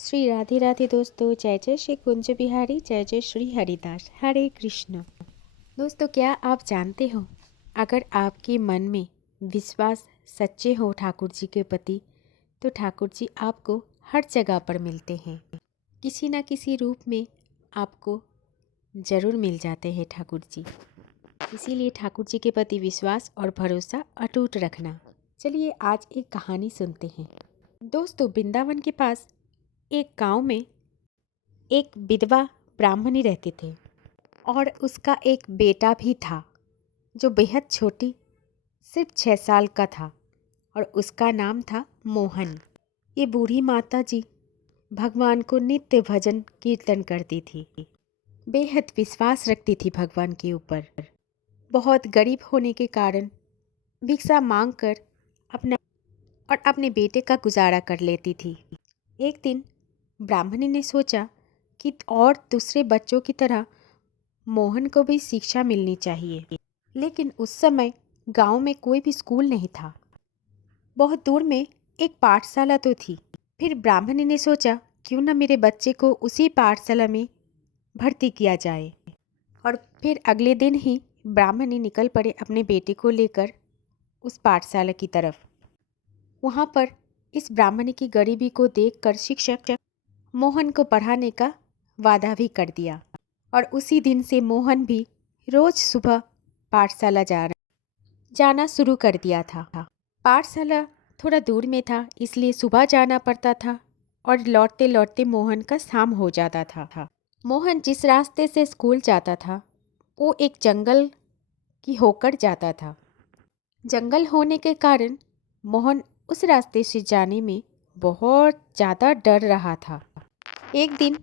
श्री राधे राधे दोस्तों। जय जय श्री कुंज बिहारी, जय जय श्री हरिदास, हरे कृष्ण। दोस्तों, क्या आप जानते हो, अगर आपके मन में विश्वास सच्चे हो ठाकुर जी के प्रति, तो ठाकुर जी आपको हर जगह पर मिलते हैं। किसी न किसी रूप में आपको जरूर मिल जाते हैं ठाकुर जी। इसीलिए ठाकुर जी के प्रति विश्वास और भरोसा अटूट रखना। चलिए आज एक कहानी सुनते हैं। दोस्तों, वृंदावन के पास एक गांव में एक विधवा ब्राह्मणी रहती थी और उसका एक बेटा भी था जो बेहद छोटी, सिर्फ 6 साल का था और उसका नाम था मोहन। ये बूढ़ी माता जी भगवान को नित्य भजन कीर्तन करती थी, बेहद विश्वास रखती थी भगवान के ऊपर। बहुत गरीब होने के कारण भिक्षा मांगकर अपने बेटे का गुजारा कर लेती थी। एक दिन ब्राह्मणी ने सोचा कि और दूसरे बच्चों की तरह मोहन को भी शिक्षा मिलनी चाहिए, लेकिन उस समय गांव में कोई भी स्कूल नहीं था। बहुत दूर में एक पाठशाला तो थी। फिर ब्राह्मणी ने सोचा, क्यों न मेरे बच्चे को उसी पाठशाला में भर्ती किया जाए। और फिर अगले दिन ही ब्राह्मणी निकल पड़े अपने बेटे को लेकर उस पाठशाला की तरफ। वहाँ पर इस ब्राह्मणी की गरीबी को देखकर शिक्षक मोहन को पढ़ाने का वादा भी कर दिया और उसी दिन से मोहन भी रोज सुबह पाठशाला जाना शुरू कर दिया था। पाठशाला थोड़ा दूर में था, इसलिए सुबह जाना पड़ता था और लौटते लौटते मोहन का शाम हो जाता था। मोहन जिस रास्ते से स्कूल जाता था वो एक जंगल की होकर जाता था। जंगल होने के कारण मोहन उस रास्ते से जाने में बहुत ज़्यादा डर रहा था। एक दिन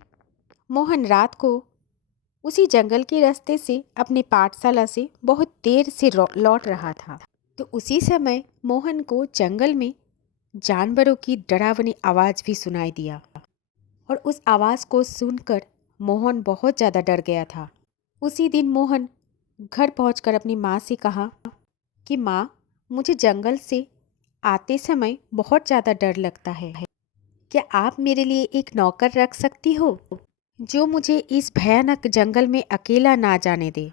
मोहन रात को उसी जंगल के रास्ते से अपने पाठशाला से बहुत देर से लौट रहा था। तो उसी समय मोहन को जंगल में जानवरों की डरावनी आवाज़ भी सुनाई दिया और उस आवाज़ को सुनकर मोहन बहुत ज़्यादा डर गया था। उसी दिन मोहन घर पहुंचकर अपनी माँ से कहा कि माँ, मुझे जंगल से आते समय बहुत ज़्यादा डर लगता है। क्या आप मेरे लिए एक नौकर रख सकती हो जो मुझे इस भयानक जंगल में अकेला ना जाने दे।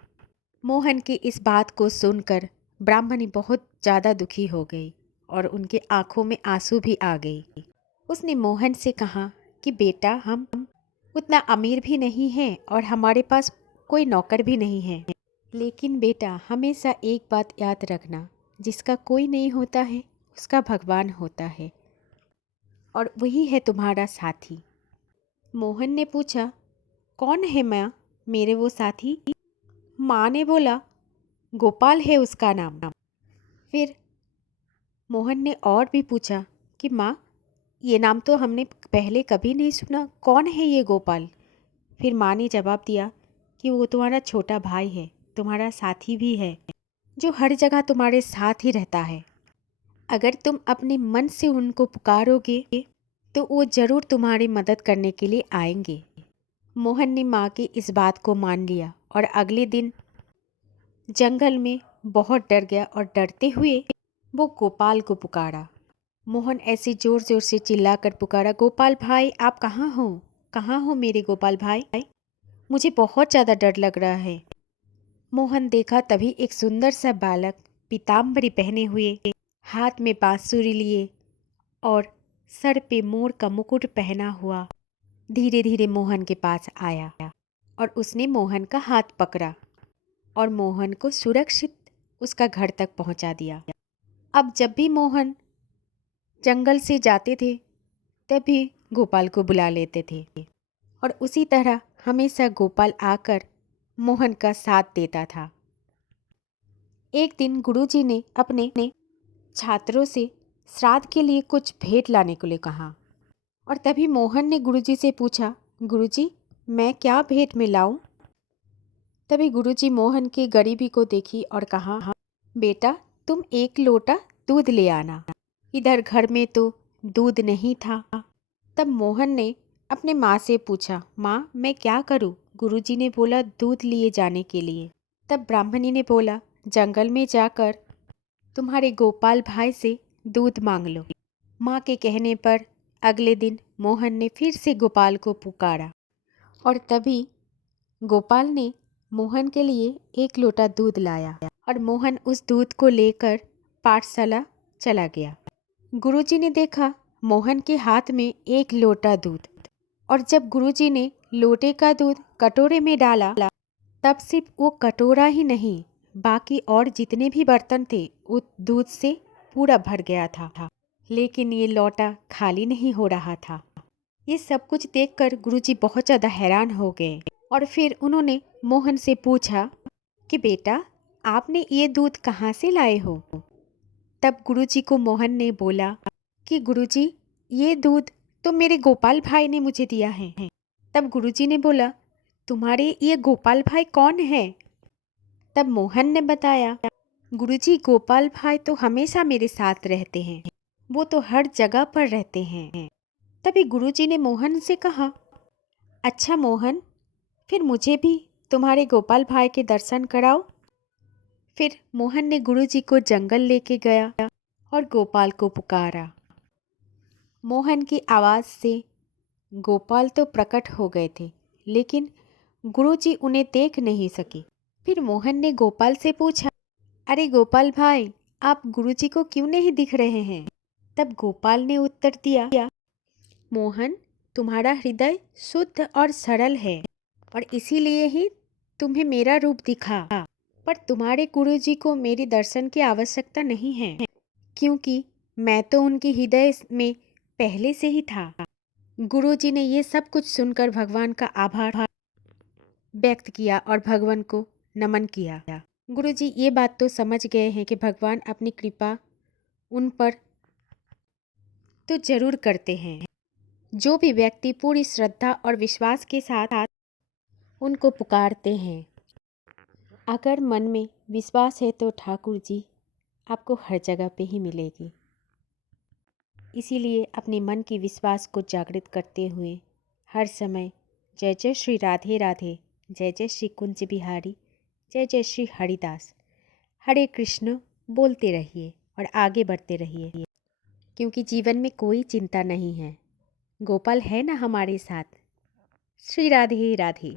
मोहन की इस बात को सुनकर ब्राह्मणी बहुत ज़्यादा दुखी हो गई और उनके आंखों में आंसू भी आ गई। उसने मोहन से कहा कि बेटा, हम उतना अमीर भी नहीं हैं और हमारे पास कोई नौकर भी नहीं है, लेकिन बेटा हमेशा एक बात याद रखना, जिसका कोई नहीं होता है उसका भगवान होता है और वही है तुम्हारा साथी। मोहन ने पूछा, कौन है माँ मेरे वो साथी? माँ ने बोला, गोपाल है उसका नाम। फिर मोहन ने और भी पूछा कि माँ, ये नाम तो हमने पहले कभी नहीं सुना, कौन है ये गोपाल? फिर माँ ने जवाब दिया कि वो तुम्हारा छोटा भाई है, तुम्हारा साथी भी है, जो हर जगह तुम्हारे साथ ही रहता है। अगर तुम अपने मन से उनको पुकारोगे तो वो ज़रूर तुम्हारी मदद करने के लिए आएंगे। मोहन ने माँ की इस बात को मान लिया और अगले दिन जंगल में बहुत डर गया और डरते हुए वो गोपाल को पुकारा। मोहन ऐसे जोर जोर से चिल्लाकर पुकारा, गोपाल भाई, आप कहाँ हो? कहाँ हो मेरे गोपाल भाई? मुझे बहुत ज़्यादा डर लग रहा है। मोहन देखा तभी एक सुंदर सा बालक पीताम्बरी पहने हुए, हाथ में बांसुरी लिए और सर पे मोर का मुकुट पहना हुआ धीरे धीरे मोहन के पास आया और उसने मोहन का हाथ पकड़ा और मोहन को सुरक्षित उसका घर तक पहुंचा दिया। अब जब भी मोहन जंगल से जाते थे तभी गोपाल को बुला लेते थे और उसी तरह हमेशा गोपाल आकर मोहन का साथ देता था। एक दिन गुरुजी ने अपने छात्रों से श्राद्ध के लिए कुछ भेंट लाने को लिए कहा और तभी मोहन ने गुरुजी से पूछा, गुरुजी, मैं क्या भेंट में लाऊं? तभी गुरुजी मोहन की गरीबी को देखी और कहा, बेटा, तुम 1 लोटा दूध ले आना। इधर घर में तो दूध नहीं था। तब मोहन ने अपने माँ से पूछा, माँ, मैं क्या करूँ? गुरुजी ने बोला, दूध लिए जाने के लिए। तब ब्राह्मणी ने बोला, जंगल में जाकर तुम्हारे गोपाल भाई से दूध मांग लो। माँ के कहने पर अगले दिन मोहन ने फिर से गोपाल को पुकारा और तभी गोपाल ने मोहन के लिए एक लोटा दूध लाया और मोहन उस दूध को लेकर पाठशाला चला गया। गुरुजी ने देखा मोहन के हाथ में एक लोटा दूध, और जब गुरुजी ने लोटे का दूध कटोरे में डाला तब सिर्फ वो कटोरा ही नहीं, बाकी और जितने भी बर्तन थे उस दूध से पूरा भर गया था। लेकिन ये लोटा खाली नहीं हो रहा था। ये सब कुछ देखकर गुरुजी बहुत ज़्यादा हैरान हो गए और फिर उन्होंने मोहन से पूछा कि बेटा, आपने ये दूध कहाँ से लाए हो? तब गुरुजी को मोहन ने बोला कि गुरुजी, ये दूध तो मेरे गोपाल भाई ने मुझे दिया है। तब गुरुजी ने बोला, तुम्हारे ये गोपाल भाई कौन है? तब मोहन ने बताया, गुरुजी, गोपाल भाई तो हमेशा मेरे साथ रहते हैं, वो तो हर जगह पर रहते हैं। तभी गुरुजी ने मोहन से कहा, अच्छा मोहन, फिर मुझे भी तुम्हारे गोपाल भाई के दर्शन कराओ। फिर मोहन ने गुरुजी को जंगल लेके गया और गोपाल को पुकारा। मोहन की आवाज़ से गोपाल तो प्रकट हो गए थे, लेकिन गुरुजी उन्हें देख नहीं सके। फिर मोहन ने गोपाल से पूछा, अरे गोपाल भाई, आप गुरुजी को क्यों नहीं दिख रहे हैं? तब गोपाल ने उत्तर दिया, मोहन, तुम्हारा हृदय शुद्ध और सरल है और इसीलिए ही तुम्हें मेरा रूप दिखा, पर तुम्हारे गुरुजी को मेरे दर्शन की आवश्यकता नहीं है, क्योंकि मैं तो उनके हृदय में पहले से ही था। गुरुजी ने ये सब कुछ सुनकर भगवान का आभार व्यक्त किया और भगवान को नमन किया। गुरुजी ये बात तो समझ गए हैं कि भगवान अपनी कृपा उन पर तो जरूर करते हैं। जो भी व्यक्ति पूरी श्रद्धा और विश्वास के साथ उनको पुकारते हैं, अगर मन में विश्वास है तो ठाकुर जी आपको हर जगह पे ही मिलेगी। इसीलिए अपने मन की विश्वास को जागृत करते हुए हर समय जय जय श्री राधे राधे, जय जय श्री कुंज बिहारी, जय जय श्री हरिदास, हरे कृष्ण बोलते रहिए और आगे बढ़ते रहिए, क्योंकि जीवन में कोई चिंता नहीं है। गोपाल है ना हमारे साथ। श्री राधे राधे।